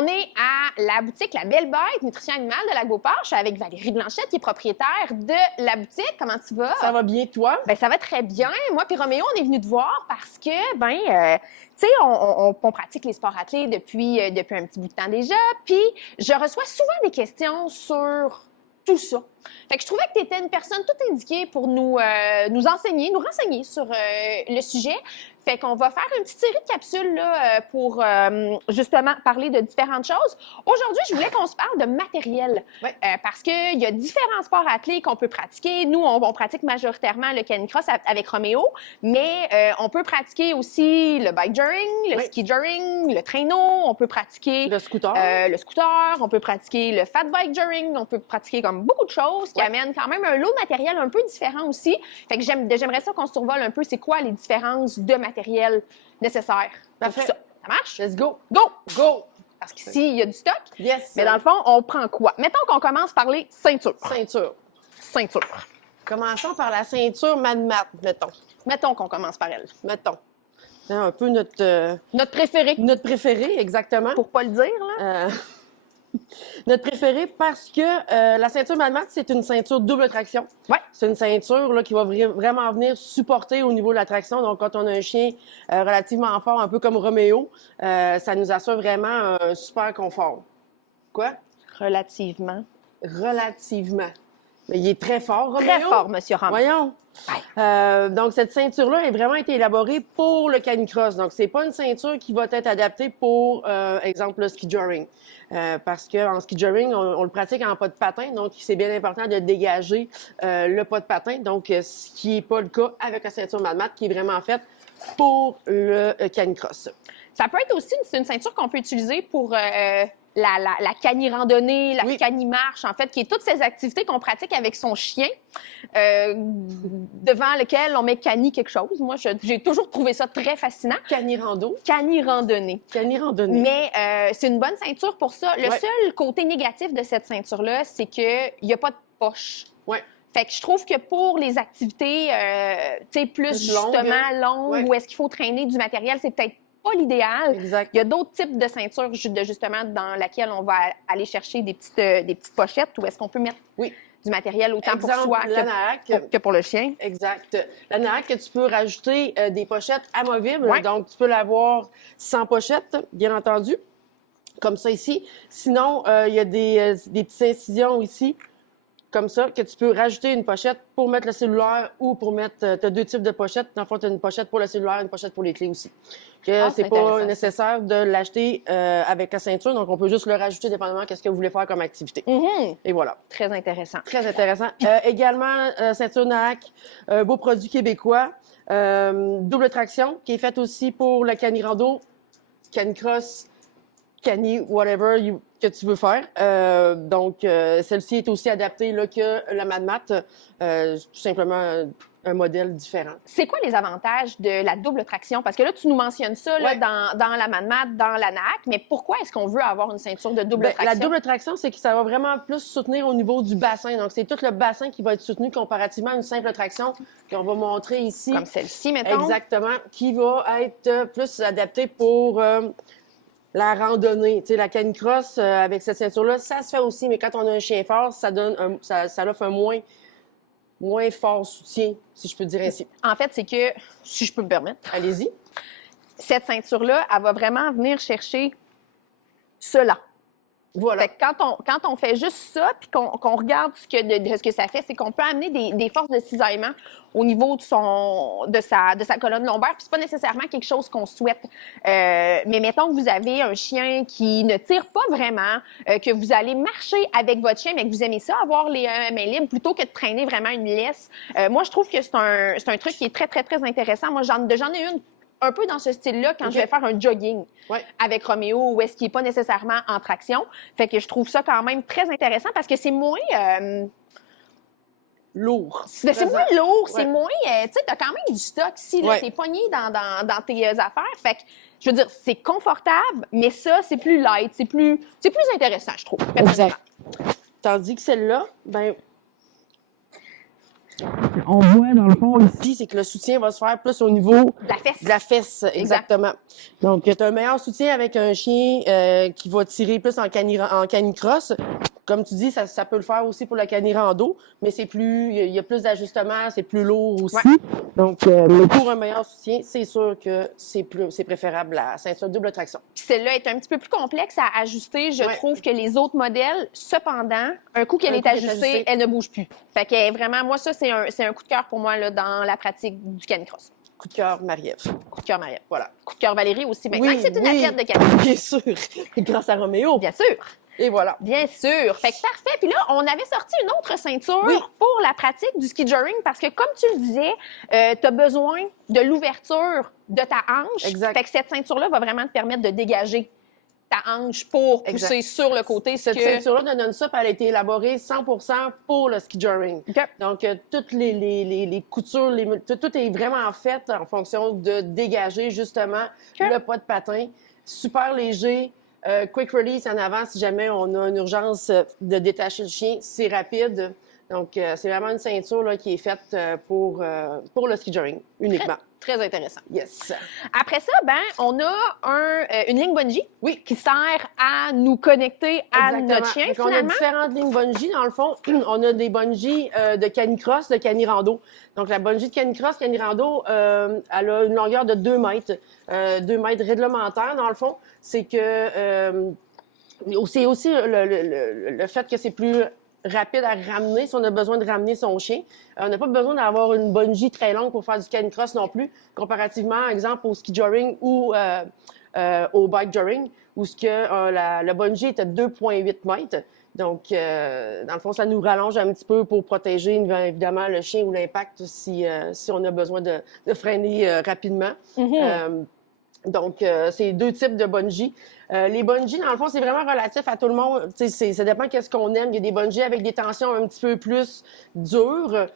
On est à la boutique La Belle Bête, Nutrition Animale de Lac-Beauport. Je suis avec Valérie Blanchette, qui est propriétaire de la boutique. Comment tu vas? Ça va bien, toi? Ben, ça va très bien. Moi puis Roméo, on est venu te voir parce que, tu sais, on pratique les sports athlés depuis un petit bout de temps déjà. Puis, je reçois souvent des questions sur tout ça. Fait que je trouvais que tu étais une personne tout indiquée pour nous enseigner, nous renseigner sur le sujet. Fait qu'on va faire une petite série de capsules là, pour justement parler de différentes choses. Aujourd'hui, je voulais qu'on se parle de matériel. Ouais. Parce qu'il y a différents sports athlés qu'on peut pratiquer. Nous, on pratique majoritairement le canicross avec Roméo, mais on peut pratiquer aussi le bike joring, le ski joring, le traîneau. On peut pratiquer le scooter. On peut pratiquer le fat bike joring. On peut pratiquer comme beaucoup de choses qui amènent quand même un lot de matériel un peu différent aussi. Fait que j'aimerais ça qu'on survole un peu c'est quoi les différences de matériel nécessaire. Parfait. Ça marche? Let's go. Go! Go! Parce qu'ici, il y a du stock. Yes. Mais dans le fond, on prend quoi? Mettons qu'on commence par les ceintures. Ceinture. Ceinture. Commençons par la ceinture Mad-Mat, mettons. Mettons qu'on commence par elle. Mettons. Un peu notre Notre préféré, exactement. pour pas le dire, là. Notre préféré parce que la ceinture Mad-Mat, c'est une ceinture double traction. Ouais. C'est une ceinture là, qui va vraiment venir supporter au niveau de la traction. Donc, quand on a un chien relativement fort, un peu comme Roméo, ça nous assure vraiment un super confort. Quoi? Relativement. Relativement. Mais il est très fort, Roméo. Très fort, monsieur Ramos. Voyons. Donc, cette ceinture-là a vraiment été élaborée pour le canicross. Donc, c'est pas une ceinture qui va être adaptée pour, exemple, le ski joring. Parce qu'en ski joring, on le pratique en pas de patin. Donc, c'est bien important de dégager le pas de patin. Donc, ce qui n'est pas le cas avec la ceinture Mad-Mat, qui est vraiment faite pour le canicross. Ça peut être aussi une ceinture qu'on peut utiliser pour la cani-randonnée, la cani-marche, en fait, qui est toutes ces activités qu'on pratique avec son chien, devant lequel on met cani quelque chose. Moi, j'ai toujours trouvé ça très fascinant. Cani-rando. Cani-randonnée. Cani-randonnée. Mais c'est une bonne ceinture pour ça. Le seul côté négatif de cette ceinture-là, c'est qu'il n'y a pas de poche. Ouais. Fait que je trouve que pour les activités, tu sais, plus justement longues, où est-ce qu'il faut traîner du matériel, c'est peut-être pas l'idéal. Exact. Il y a d'autres types de ceintures justement dans laquelle on va aller chercher des petites pochettes où est-ce qu'on peut mettre du matériel autant pour soi que pour le chien. Exact. La Naak, que tu peux rajouter des pochettes amovibles. Ouais. Donc, tu peux l'avoir sans pochette, bien entendu, comme ça ici. Sinon, il y a des petites incisions ici, comme ça, que tu peux rajouter une pochette pour mettre le cellulaire ou pour mettre... tu as deux types de pochettes. Dans le fond, tu as une pochette pour le cellulaire et une pochette pour les clés aussi. C'est pas nécessaire de l'acheter avec la ceinture, donc on peut juste le rajouter dépendamment de ce que vous voulez faire comme activité. Et voilà. Très intéressant. Très intéressant. Également, ceinture Naak, beau produit québécois, double traction, qui est faite aussi pour le cani-rando, canicross, cani, whatever que tu veux faire. Donc, celle-ci est aussi adaptée là, que la Mad-Mat, tout simplement un modèle différent. C'est quoi les avantages de la double traction? Parce que là, tu nous mentionnes ça là, dans la Mad-Mat, dans la Naak, mais pourquoi est-ce qu'on veut avoir une ceinture de double traction? La double traction, c'est que ça va vraiment plus soutenir au niveau du bassin. Donc, c'est tout le bassin qui va être soutenu comparativement à une simple traction qu'on va montrer ici. Comme celle-ci, mettons. Exactement, qui va être plus adaptée pour la randonnée. Tu sais, la canicross, avec cette ceinture-là, ça se fait aussi, mais quand on a un chien fort, ça offre un moins fort soutien, si je peux dire ainsi. En fait, c'est que, si je peux me permettre, allez-y. Cette ceinture-là, elle va vraiment venir chercher cela. Voilà. Fait que quand on fait juste ça, puis qu'on regarde ce que ça fait, c'est qu'on peut amener des forces de cisaillement au niveau de sa colonne lombaire, puis c'est pas nécessairement quelque chose qu'on souhaite. Mais mettons que vous avez un chien qui ne tire pas vraiment, que vous allez marcher avec votre chien, mais que vous aimez ça, avoir les mains libres, plutôt que de traîner vraiment une laisse. Moi, je trouve que c'est un truc qui est très, très, très intéressant. Moi, j'en ai une un peu dans ce style-là quand je vais faire un jogging avec Roméo, où est-ce qu'il n'est pas nécessairement en traction. Fait que je trouve ça quand même très intéressant parce que c'est moins... lourd. C'est moins lourd, c'est moins... tu sais, t'as quand même du stock si t'es pogné dans tes affaires. Fait que, je veux dire, c'est confortable, mais ça, c'est plus light, c'est plus intéressant, je trouve. Exact. Tandis que celle-là, ben... on voit dans le fond ici, c'est que le soutien va se faire plus au niveau La fesse. de la fesse, exactement. Donc, tu as un meilleur soutien avec un chien qui va tirer plus en canicross. Comme tu dis, ça peut le faire aussi pour la canirando, mais il y a plus d'ajustements, c'est plus lourd aussi. Ouais. Donc, mais pour un meilleur soutien, c'est sûr que c'est préférable la ceinture double traction. Puis celle-là est un petit peu plus complexe à ajuster, je trouve, que les autres modèles. Cependant, un coup qu'elle est ajustée, elle ne bouge plus. Fait que vraiment, moi, ça, c'est un coup de cœur pour moi là, dans la pratique du canicross. Coup de cœur, Marie-Ève. Coup de cœur, Marie-Ève. Voilà. Coup de cœur, Valérie aussi. Maintenant, Oui, c'est une oui. athlète de canicross. Bien sûr, grâce à Roméo. Bien sûr. Et voilà. Bien sûr. Fait que parfait. Puis là, on avait sorti une autre ceinture Oui. pour la pratique du ski joring parce que, comme tu le disais, tu as besoin de l'ouverture de ta hanche. Exact. Fait que cette ceinture-là va vraiment te permettre de dégager ta hanche pour pousser Exact. sur le côté. Cette ceinture-là de non-stop, elle a été élaborée 100% pour le ski joring. OK. Donc, toutes les coutures, tout est vraiment fait en fonction de dégager justement le pas de patin. Super léger. Quick release en avant si jamais on a une urgence de détacher le chien. C'est rapide. Donc, c'est vraiment une ceinture là, qui est faite pour le ski joring uniquement. Très intéressant. Yes. Après ça, on a une ligne bungee Oui. qui sert à nous connecter à Exactement. notre chien, Donc, on a finalement. différentes lignes bungee. Dans le fond, on a des bungees de canicross, de canirando. Donc, la bungee de canicross, canirando, elle a une longueur de 2 mètres. 2 mètres réglementaires, dans le fond. C'est que c'est aussi le fait que c'est plus rapide à ramener si on a besoin de ramener son chien. On n'a pas besoin d'avoir une bungee très longue pour faire du canicross non plus, comparativement, exemple, au ski joring ou au bike joring, où la bungee est à 2,8 mètres. Donc, dans le fond, ça nous rallonge un petit peu pour protéger évidemment le chien ou l'impact si on a besoin de freiner rapidement. Donc, c'est 2 types de bungee. Les bungees, dans le fond, c'est vraiment relatif à tout le monde. Ça dépend qu'est-ce qu'on aime. Il y a des bungees avec des tensions un petit peu plus dures,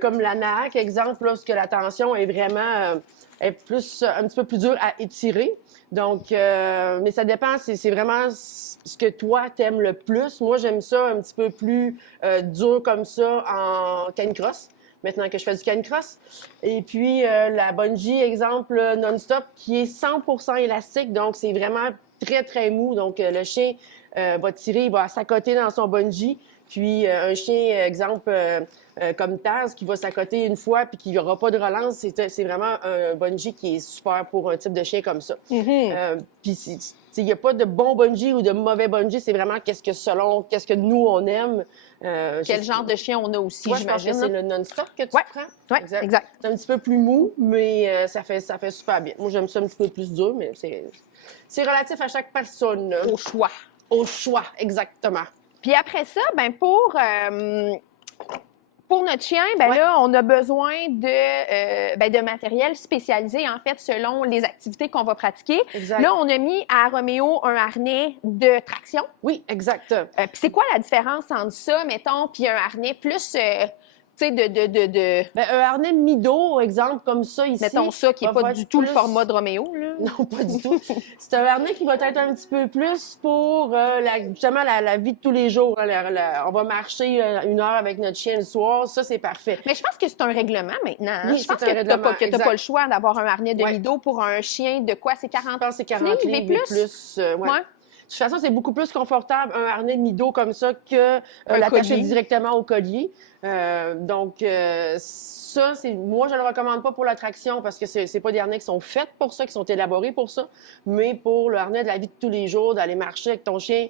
comme la NAC, exemple, lorsque la tension est vraiment est plus, un petit peu plus dure à étirer. Donc, mais ça dépend, c'est vraiment ce que toi t'aimes le plus. Moi, j'aime ça un petit peu plus dur comme ça en canicross. Maintenant que je fais du canicross. Et puis, la bungee, exemple, non-stop, qui est 100% élastique. Donc, c'est vraiment très, très mou. Donc, le chien va tirer, il va s'accoter dans son bungee. Puis, un chien, exemple, comme Taz, qui va s'accoter une fois puis qui n'aura pas de relance, c'est vraiment un bungee qui est super pour un type de chien comme ça. Puis, il n'y a pas de bon bungee ou de mauvais bungee, c'est vraiment qu'est-ce que nous, on aime. Quel genre de chien on a aussi, toi, je pense que j'imagine. c'est le non-stop que tu prends. Oui, exact. C'est un petit peu plus mou, mais ça fait super bien. Moi, j'aime ça un petit peu plus dur, mais c'est relatif à chaque personne. Au choix. Au choix, exactement. Puis après ça, pour notre chien, là, on a besoin de matériel spécialisé, en fait, selon les activités qu'on va pratiquer. Exact. Là, on a mis à Roméo un harnais de traction. Oui, exact. Puis c'est quoi la différence entre ça, mettons, puis un harnais plus, tu sais, un harnais mi-dos, exemple, comme ça ici. mettons ça, qui n'est pas du tout le format de Roméo, là. Non, pas du tout. C'est un harnais qui va être un petit peu plus pour justement la vie de tous les jours. On va marcher 1 heure avec notre chien le soir. Ça, c'est parfait. Mais je pense que c'est un règlement maintenant. Hein? Oui, je pense c'est un que tu n'as règlement, pas le choix d'avoir un harnais de Ouais. mi-dos pour un chien de quoi? C'est 40 Je pense que c'est 40 livres et livres plus? et plus. Ouais. Ouais. De toute façon, c'est beaucoup plus confortable un harnais mi-dos comme ça que l'attacher collier. directement au collier. Donc, ça, moi, je ne le recommande pas pour la traction parce que c'est pas des harnais qui sont faits pour ça, qui sont élaborés pour ça. Mais pour le harnais de la vie de tous les jours, d'aller marcher avec ton chien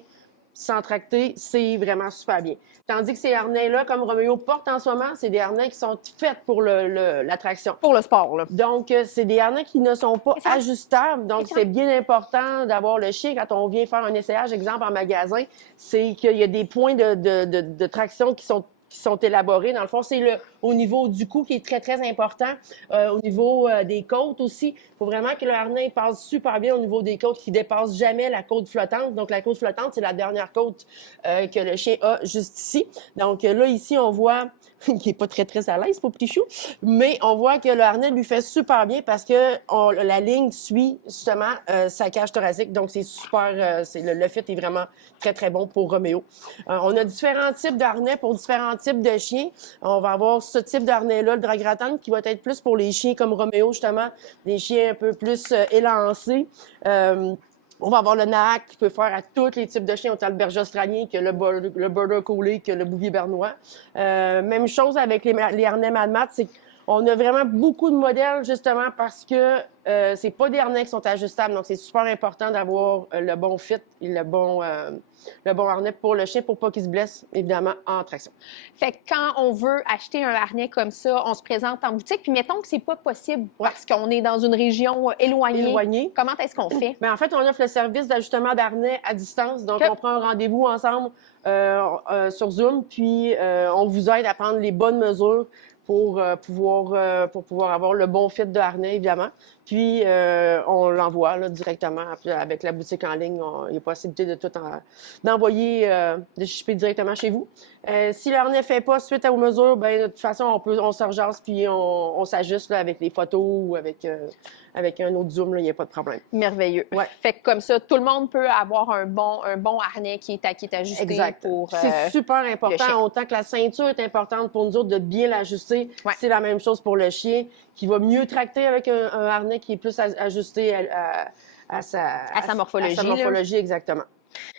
sans tracter, c'est vraiment super bien. Tandis que ces harnais-là, comme Roméo porte en ce moment, c'est des harnais qui sont faits pour la traction. Pour le sport, là. Donc, c'est des harnais qui ne sont pas Excellent. ajustables. Donc, Excellent. c'est bien important d'avoir le chien quand on vient faire un essayage, exemple en magasin, c'est qu'il y a des points de traction qui sont élaborés. Dans le fond, c'est au niveau du cou qui est très, très important. Au niveau des côtes aussi, il faut vraiment que le harnais passe super bien au niveau des côtes, qui ne dépasse jamais la côte flottante. Donc, la côte flottante, c'est la dernière côte que le chien a juste ici. Donc, là, ici, on voit qui est pas très, très à l'aise pour Petit Chou. Mais on voit que le harnais lui fait super bien parce que la ligne suit justement sa cage thoracique. Donc, c'est super, le fit est vraiment très, très bon pour Roméo. On a différents types d'harnais pour différents types de chiens. On va avoir ce type d'harnais-là, le drag rattan, qui va être plus pour les chiens comme Roméo, justement, des chiens un peu plus élancés. On va avoir le Naak qui peut faire à tous les types de chiens, autant le berger australien que le border collie, que le bouvier bernois. Même chose avec les harnais Mad Mat, c'est qu'on a vraiment beaucoup de modèles justement parce que c'est pas des harnais qui sont ajustables. Donc, c'est super important d'avoir le bon fit et le bon harnais pour le chien pour pas qu'il se blesse, évidemment, en traction. Fait que quand on veut acheter un harnais comme ça, on se présente en boutique, puis mettons que c'est pas possible parce qu'on est dans une région éloignée. Comment est-ce qu'on fait? Bien, en fait, on offre le service d'ajustement d'harnais à distance. Donc, on prend un rendez-vous ensemble sur Zoom, puis on vous aide à prendre les bonnes mesures pour pouvoir avoir le bon fit de harnais, évidemment. Puis, on l'envoie là, directement avec la boutique en ligne. Il y a possibilité de tout d'envoyer, de shipper directement chez vous. Si le harnais ne fait pas suite aux mesures, ben de toute façon, on se rejase puis on s'ajuste là, avec les photos ou avec un autre Zoom, il n'y a pas de problème. Merveilleux. Ouais. Fait que comme ça, tout le monde peut avoir un bon harnais qui est ajusté exact. pour c'est super important. Autant que la ceinture est importante pour nous autres de bien l'ajuster, c'est la même chose pour le chien qui va mieux tracter avec un harnais qui est plus ajusté à sa morphologie. À sa morphologie, exactement.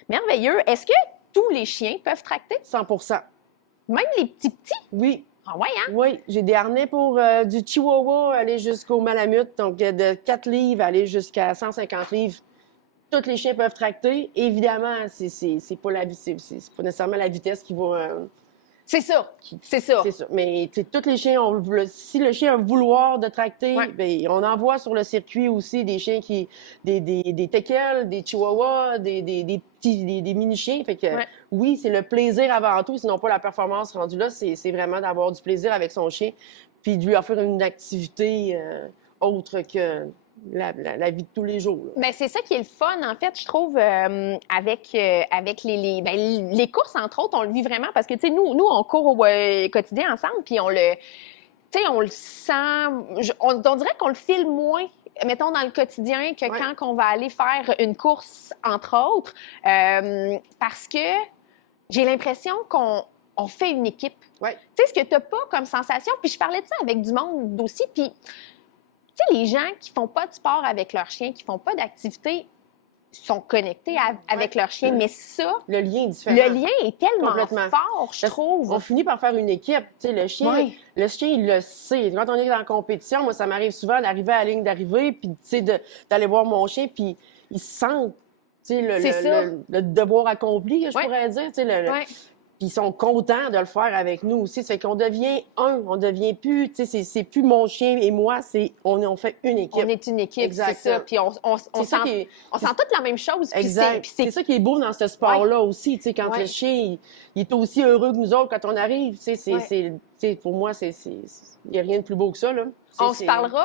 Merveilleux. Est-ce que tous les chiens peuvent tracter? 100%. Même les petits? Oui. Ah ouais, hein? Oui, j'ai des harnais pour du Chihuahua aller jusqu'au Malamute, donc de 4 livres aller jusqu'à 150 livres. Tous les chiens peuvent tracter. Évidemment, c'est pas nécessairement la vitesse qui va... C'est ça. C'est ça. Mais tous les chiens, si le chien a un vouloir de tracter, ben, on envoie sur le circuit aussi des chiens des teckels, des chihuahuas, des mini-chiens. Fait que oui, c'est le plaisir avant tout, sinon pas la performance rendue là. C'est vraiment d'avoir du plaisir avec son chien, puis de lui offrir une activité autre que la vie de tous les jours. Bien, c'est ça qui est le fun, en fait, je trouve, avec les courses, entre autres, on le vit vraiment parce que, tu sais, nous, on court au quotidien ensemble, puis on le sent, on dirait qu'on le file moins, mettons, dans le quotidien que quand on va aller faire une course, entre autres, parce que j'ai l'impression qu'on fait une équipe. Tu sais, ce que tu n'as pas comme sensation, puis je parlais de ça avec du monde aussi, puis... Tu sais, les gens qui font pas de sport avec leur chien, qui font pas d'activité, sont connectés avec leur chien, mais ça... Le lien est différent. Le lien est tellement fort, je trouve. On finit par faire une équipe. Tu sais, le chien, il le sait. Quand on est dans la compétition, moi, ça m'arrive souvent d'arriver à la ligne d'arrivée, puis, tu sais, d'aller voir mon chien, puis il sent, tu sais, le devoir accompli, que je pourrais dire, tu sais, puis ils sont contents de le faire avec nous aussi. Ça fait qu'on devient on devient plus, tu sais, c'est plus mon chien et moi, on fait une équipe. On est une équipe, c'est ça. Puis on sent toutes la même chose. Exact. C'est ça qui est beau dans ce sport-là aussi, tu sais, quand le chien, il est aussi heureux que nous autres quand on arrive, tu sais, pour moi, il n'y a rien de plus beau que ça, là. On se parlera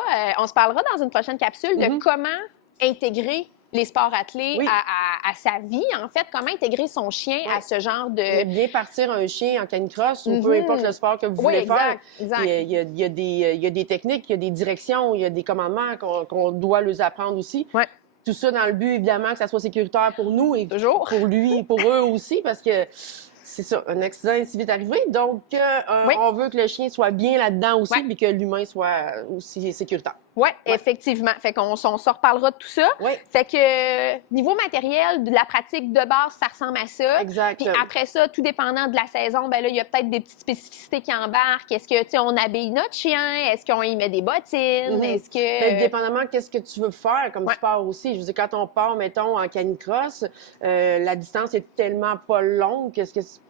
dans une prochaine capsule de comment intégrer les sports attelés à sa vie, en fait. Comment intégrer son chien à ce genre de... Mais bien partir un chien en canicross ou peu importe le sport que vous voulez faire. Exact. Il y a des techniques, il y a des directions, il y a des commandements qu'on doit leur apprendre aussi. Tout ça dans le but, évidemment, que ça soit sécuritaire pour nous et pour lui et pour eux aussi, parce que c'est ça, un accident est si vite arrivé. Donc, on veut que le chien soit bien là-dedans aussi, puis que l'humain soit aussi sécuritaire. Oui, effectivement. Fait qu'on se reparlera de tout ça. Fait que niveau matériel, de la pratique de base, ça ressemble à ça. Exact. Puis après ça, tout dépendant de la saison, ben là, il y a peut-être des petites spécificités qui embarquent. Est-ce que, tu sais, on habille notre chien? Est-ce qu'on y met des bottines? Est-ce que... dépendamment qu'est-ce que tu veux faire comme sport aussi. Je veux dire, quand on part, mettons, en canicross, la distance est tellement pas longue que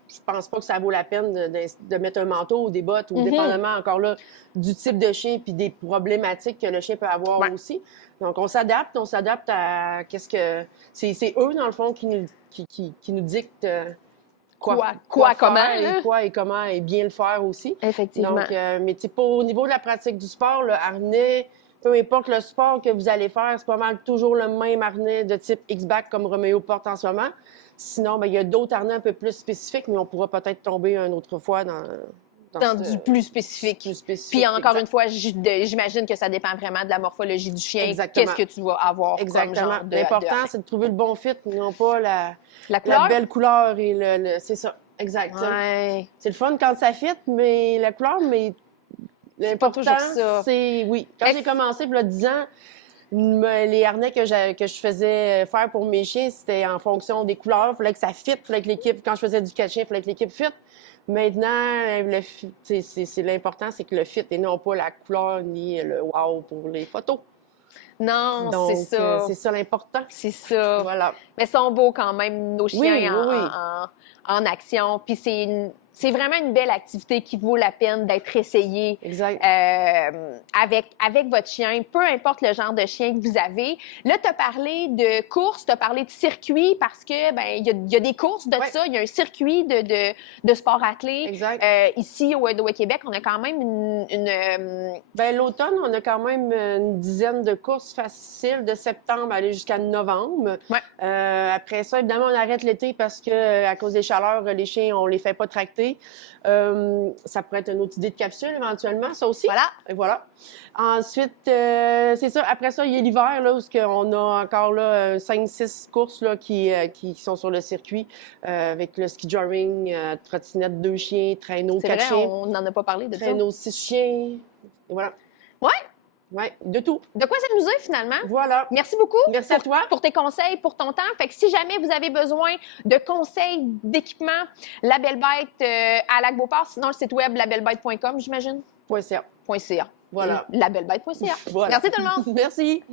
je pense pas que ça vaut la peine de mettre un manteau ou des bottes, ou dépendamment encore là du type de chien puis des problématiques que le chien peut avoir aussi. Donc, on s'adapte à qu'est-ce que... C'est eux, dans le fond, qui nous dictent comment et bien le faire aussi. Effectivement. Donc, mais tu sais, au niveau de la pratique du sport, le harnais, peu importe le sport que vous allez faire, c'est pas mal toujours le même harnais de type X-Back comme Roméo porte en ce moment. Sinon, il y a d'autres harnais un peu plus spécifiques, mais on pourra peut-être tomber une autre fois dans dans du plus spécifique. Plus spécifique. Puis encore exact. une fois, j'imagine que ça dépend vraiment de la morphologie du chien. Exactement. Qu'est-ce que tu vas avoir Exactement. comme genre de... L'important, c'est de trouver le bon fit, non pas La couleur? la belle couleur et c'est ça. Exact. Ouais. C'est le fun quand ça fit, mais la couleur, mais l'important, toujours ça. c'est... Oui. Quand j'ai commencé, il y a 10 ans, les harnais que je faisais faire pour mes chiens, c'était en fonction des couleurs. Il fallait que ça fit, il fallait que l'équipe... Quand je faisais du catching, il fallait que l'équipe fit. Maintenant, c'est l'important, c'est que le fit et non pas la couleur ni le wow pour les photos. Non, Donc, c'est ça. c'est ça l'important. C'est ça. Voilà. Mais ils sont beaux quand même, nos chiens Oui, en, oui. en action. Puis c'est vraiment une belle activité qui vaut la peine d'être essayée Exact. avec votre chien, peu importe le genre de chien que vous avez. Là, tu as parlé de courses, tu as parlé de circuit parce que ben il y a des courses de Ouais. ça, il y a un circuit de sport athlé. Exact. Ici, au Québec, on a quand même Ben, l'automne, on a quand même une dizaine de courses faciles de septembre à aller jusqu'à novembre. Ouais. Après ça, évidemment, on arrête l'été parce que à cause des chaleurs, les chiens, on les fait pas tracter. Ça pourrait être une autre idée de capsule éventuellement, ça aussi. Voilà. Et voilà. Ensuite, c'est ça. Après ça, il y a l'hiver, là, où on a encore là 5-6 courses là, qui sont sur le circuit avec le ski joring, trottinette 2 chiens, traîneau C'est 4 vrai, chiens, on n'en a pas parlé de ça. traîneau 6 chiens. Et voilà. Ouais. Ouais, de tout. De quoi s'amuser finalement? Voilà. Merci beaucoup Merci à toi. pour tes conseils, pour ton temps. Fait que si jamais vous avez besoin de conseils, d'équipement, La Belle Bête à Lac-Beauport, sinon le site web labellebête.com, j'imagine. .ca. .ca. Voilà. Labellebête.ca. Voilà. Merci tout le monde. Merci.